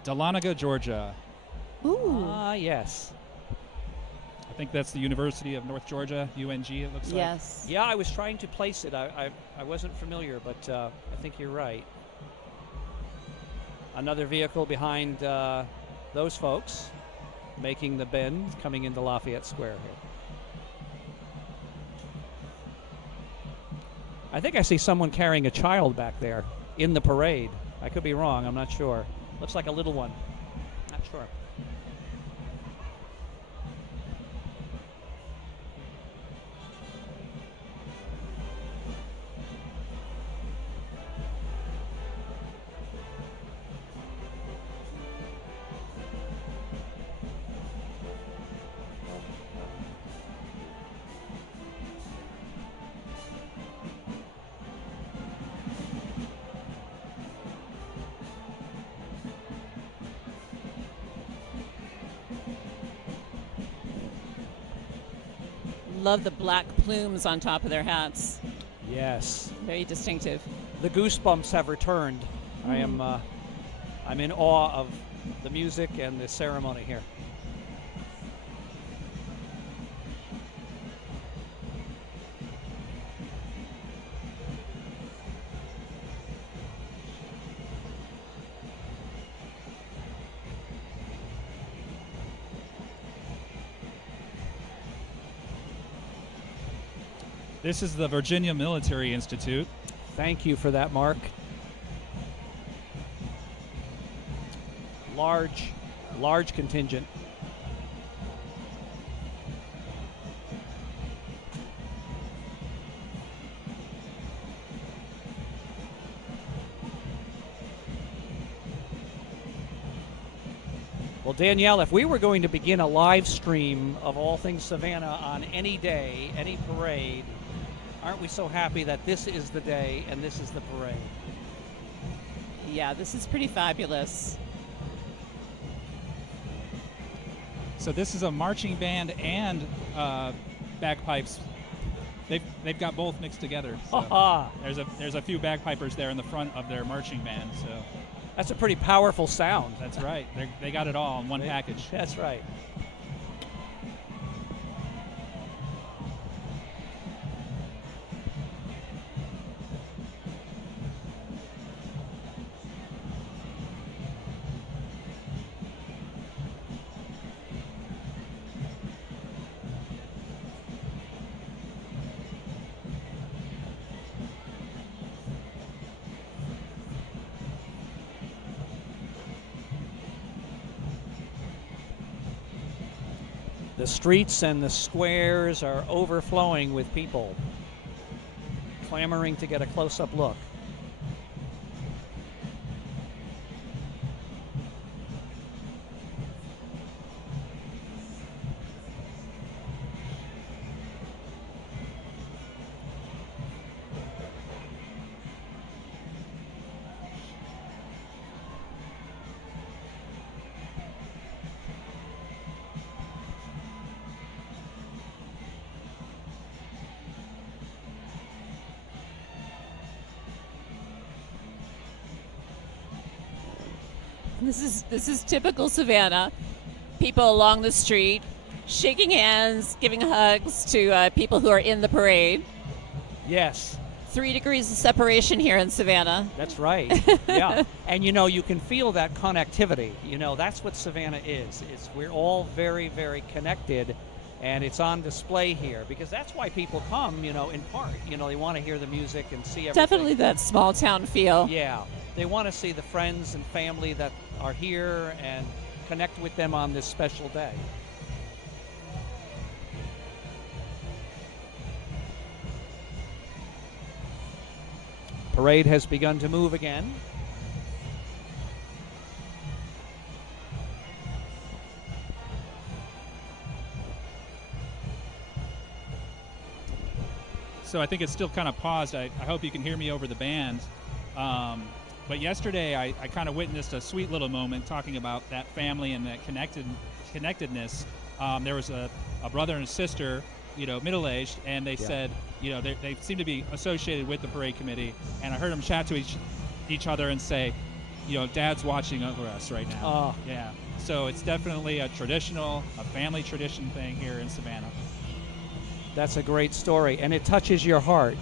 Dahlonega, Georgia. Ooh. Ah, yes. I think that's the University of North Georgia, UNG, it looks like. Yes. Yeah, I was trying to place it. I wasn't familiar, but I think you're right. Another vehicle behind those folks making the bend coming into Lafayette Square here. I think I see someone carrying a child back there in the parade. I could be wrong. I'm not sure. Looks like a little one. Not sure. Love the black plumes on top of their hats. Yes. Very distinctive. The goosebumps have returned. I'm in awe of the music and the ceremony here. This is the Virginia Military Institute. Thank you for that, Mark. Large contingent. Well, Danielle, if we were going to begin a live stream of all things Savannah on any day, any parade, aren't we so happy that this is the day and this is the parade? Yeah, this is pretty fabulous. So this is a marching band and bagpipes. They've got both mixed together. So there's a few bagpipers there in the front of their marching band. So That's a pretty powerful sound. that's right. They got it all in one package. That's right. The streets and the squares are overflowing with people, clamoring to get a close-up look. This is typical Savannah. People along the street shaking hands, giving hugs to people who are in the parade. Yes, 3 degrees of separation here in Savannah. that's right. Yeah, and you can feel that connectivity. That's what Savannah is. We're all very, very connected, and it's on display here because that's why people come. In part, they want to hear the music and see everything. Definitely that small town feel. Yeah, They want to see the friends and family that are here and connect with them on this special day. Parade has begun to move again. So I think it's still kind of paused. I hope you can hear me over the band. But yesterday I kind of witnessed a sweet little moment talking about that family and that connectedness. There was a brother and a sister, middle-aged, and they said, they seem to be associated with the parade committee. And I heard them chat to each other and say, Dad's watching over us right now. Oh. Yeah. So it's definitely a family tradition thing here in Savannah. That's a great story, and it touches your heart.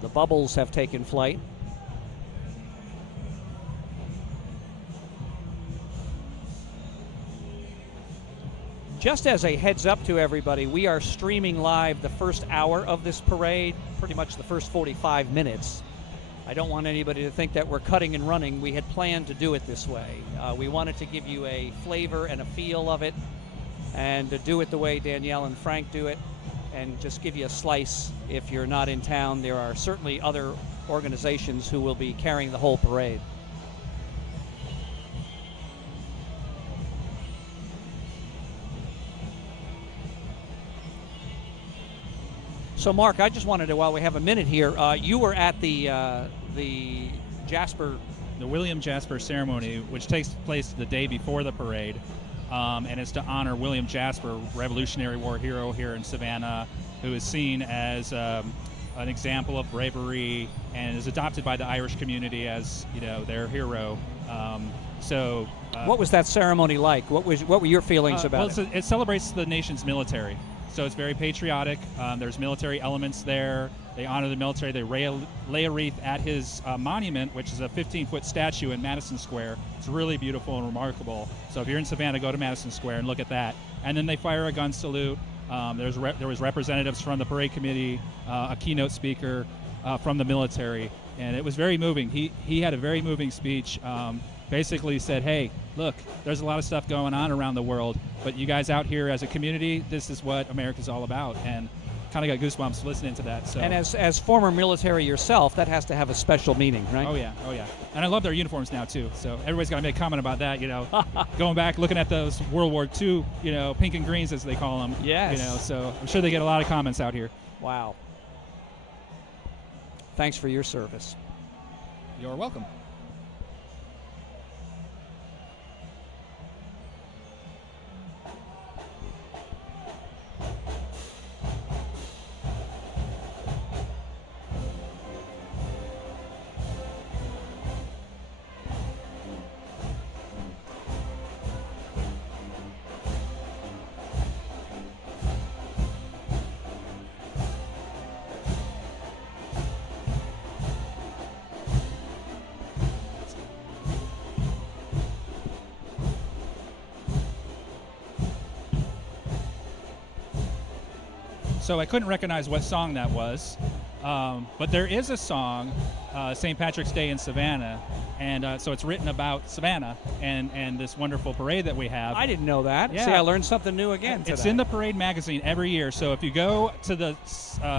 The bubbles have taken flight. Just as a heads up to everybody, we are streaming live the first hour of this parade, pretty much the first 45 minutes. I don't want anybody to think that we're cutting and running. We had planned to do it this way. We wanted to give you a flavor and a feel of it, and to do it the way Danielle and Frank do it, and just give you a slice if you're not in town. There are certainly other organizations who will be carrying the whole parade. So, Mark, I just wanted to, while we have a minute here, you were at the Jasper... The William Jasper ceremony, which takes place the day before the parade, and it's to honor William Jasper, Revolutionary War hero here in Savannah, who is seen as an example of bravery and is adopted by the Irish community as, their hero. What was that ceremony like? What were your feelings about it? It celebrates the nation's military. So it's very patriotic. There's military elements there. They honor the military. They lay a wreath at his monument, which is a 15-foot statue in Madison Square. It's really beautiful and remarkable. So if you're in Savannah, go to Madison Square and look at that. And then they fire a gun salute. There was representatives from the parade committee, a keynote speaker from the military, and it was very moving. He had a very moving speech. Basically said, hey, look, there's a lot of stuff going on around the world, but you guys out here as a community, this is what America's all about. And kind of got goosebumps listening to that. So. And as former military yourself, that has to have a special meaning, right? Oh yeah. And I love their uniforms now too. So everybody's got to make a comment about that, going back, looking at those World War II, pink and greens as they call them. Yes. So I'm sure they get a lot of comments out here. Wow. Thanks for your service. You're welcome. So I couldn't recognize what song that was, but there is a song, St. Patrick's Day in Savannah, and so it's written about Savannah and this wonderful parade that we have. I didn't know that. Yeah. See, I learned something new again today. It's in the Parade magazine every year, so if you go to the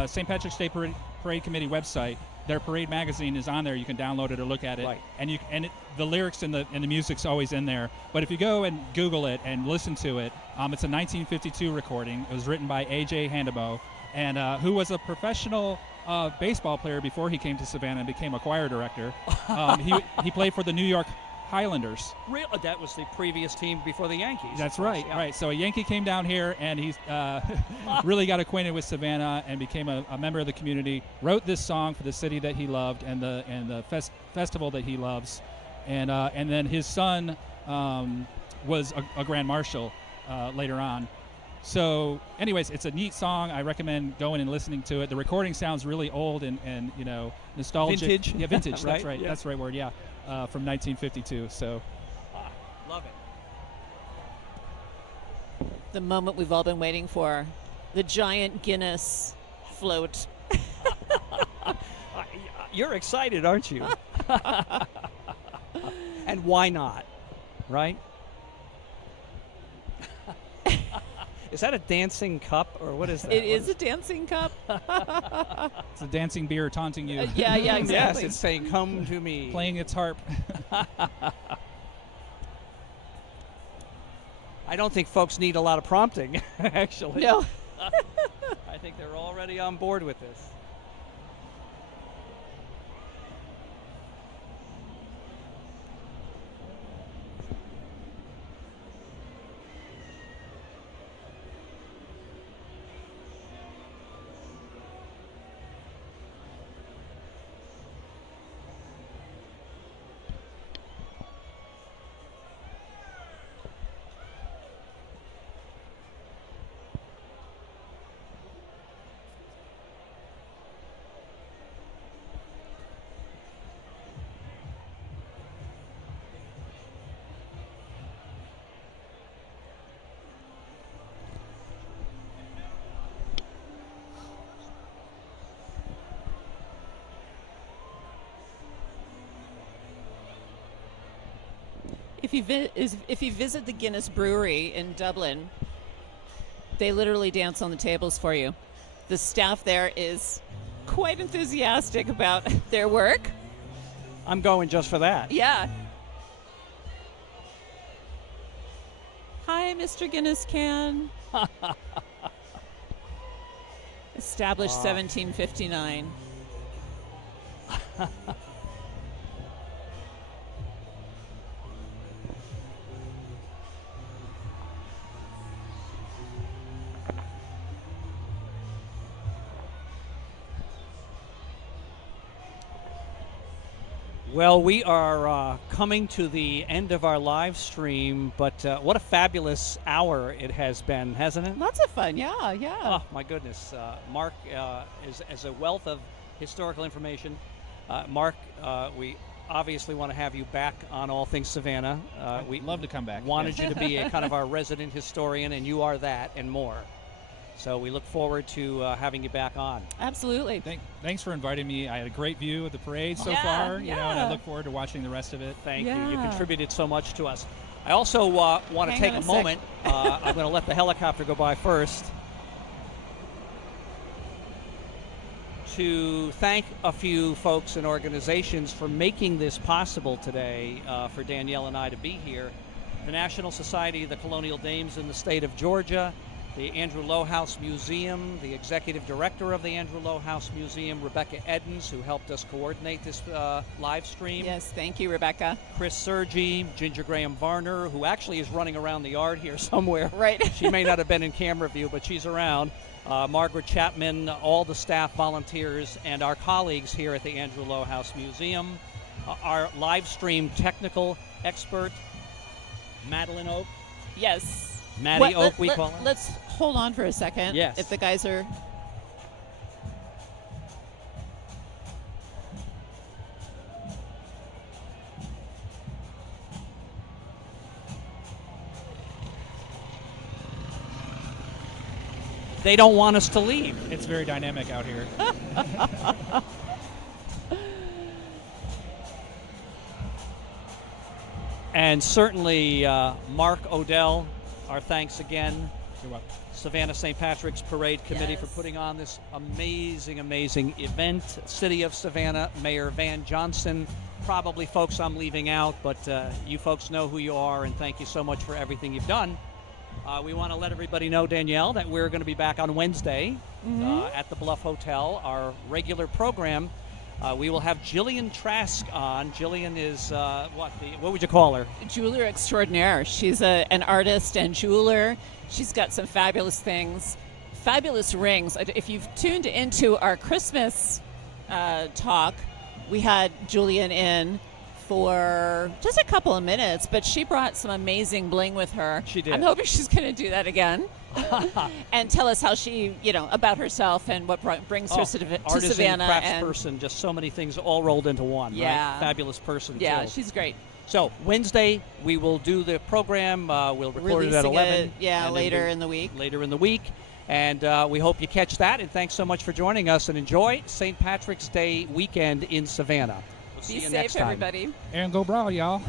St. Patrick's Day Parade Committee website, their parade magazine is on there. You can download it or look at it, right. And the lyrics and the music's always in there. But if you go and Google it and listen to it, it's a 1952 recording. It was written by A.J. Handamo, and who was a professional baseball player before he came to Savannah and became a choir director. He played for the New York Highlanders. Really? That was the previous team before the Yankees. That's right, yeah. right. So a Yankee came down here, and he's really got acquainted with Savannah and became a member of the community. Wrote this song for the city that he loved and the festival that he loves, and then his son was a grand marshal later on. So, anyways, it's a neat song. I recommend going and listening to it. The recording sounds really old and nostalgic. Vintage. Yeah, vintage. Right? That's right. Yeah. That's the right word. Yeah, from 1952. So. Love it. The moment we've all been waiting for, the giant Guinness float. You're excited, aren't you? And why not, right? Is that a dancing cup, or what is that? It is a dancing cup. It's a dancing beer taunting you. Yeah, exactly. Yes, it's saying, "Come to me." Playing its harp. I don't think folks need a lot of prompting, actually. No. I think they're already on board with this. If you visit the Guinness Brewery in Dublin, they literally dance on the tables for you. The staff there is quite enthusiastic about their work. I'm going just for that. Yeah. Hi, Mr. Guinness Can. Established 1759. Well, we are coming to the end of our live stream, but what a fabulous hour it has been, hasn't it? Lots of fun, yeah. Oh, my goodness. Mark is a wealth of historical information. Mark, we obviously want to have you back on All Things Savannah. We'd love to come back. Wanted you to be a kind of our resident historian, and you are that and more. So we look forward to having you back on. Absolutely. Thanks for inviting me. I had a great view of the parade so Yeah, far, and yeah. I look forward to watching the rest of it. Thank you. You Yeah. contributed so much to us. I also want to Hang take on a a sec. moment. I'm going to let the helicopter go by first to thank a few folks and organizations for making this possible today for Danielle and I to be here. The National Society of the Colonial Dames in the state of Georgia, the Andrew Lowe House Museum, the executive director of the Andrew Lowe House Museum, Rebecca Edens, who helped us coordinate this live stream. Yes, thank you, Rebecca. Chris Sergi, Ginger Graham Varner, who actually is running around the yard here somewhere. Right. She may not have been in camera view, but she's around. Margaret Chapman, all the staff, volunteers, and our colleagues here at the Andrew Lowe House Museum. Our live stream technical expert, Madeline Oak. Yes. Maddie Oak, we call her. Let's hold on for a second. Yes. If the guys are... They don't want us to leave. It's very dynamic out here. And certainly Mark Odell, our thanks again. You're welcome. Savannah St. Patrick's Parade Committee for Yes. putting on this amazing event. City of Savannah, Mayor Van Johnson. Probably folks I'm leaving out, but you folks know who you are, and thank you so much for everything you've done. We want to let everybody know, Danielle, that we're going to be back on Wednesday at the Bluff Hotel, our regular program. We will have Jillian Trask on. Jillian is, what would you call her? Jeweler extraordinaire. She's an artist and jeweler. She's got some fabulous things, fabulous rings. If you've tuned into our Christmas talk, we had Julian in for just a couple of minutes, but she brought some amazing bling with her. She did. I'm hoping she's going to do that again and tell us how she, about herself and what brings her to artisan, Savannah. craftsperson, just so many things all rolled into one. Yeah. Right? Fabulous person. Yeah, too. she's great. So Wednesday we will do the program. We'll record it at Releasing 11. it, yeah, and then later in the week. Later in the week. And we hope you catch that. And thanks so much for joining us. And enjoy St. Patrick's Day weekend in Savannah. We'll see Be you safe, next time. everybody. And go Brown, y'all.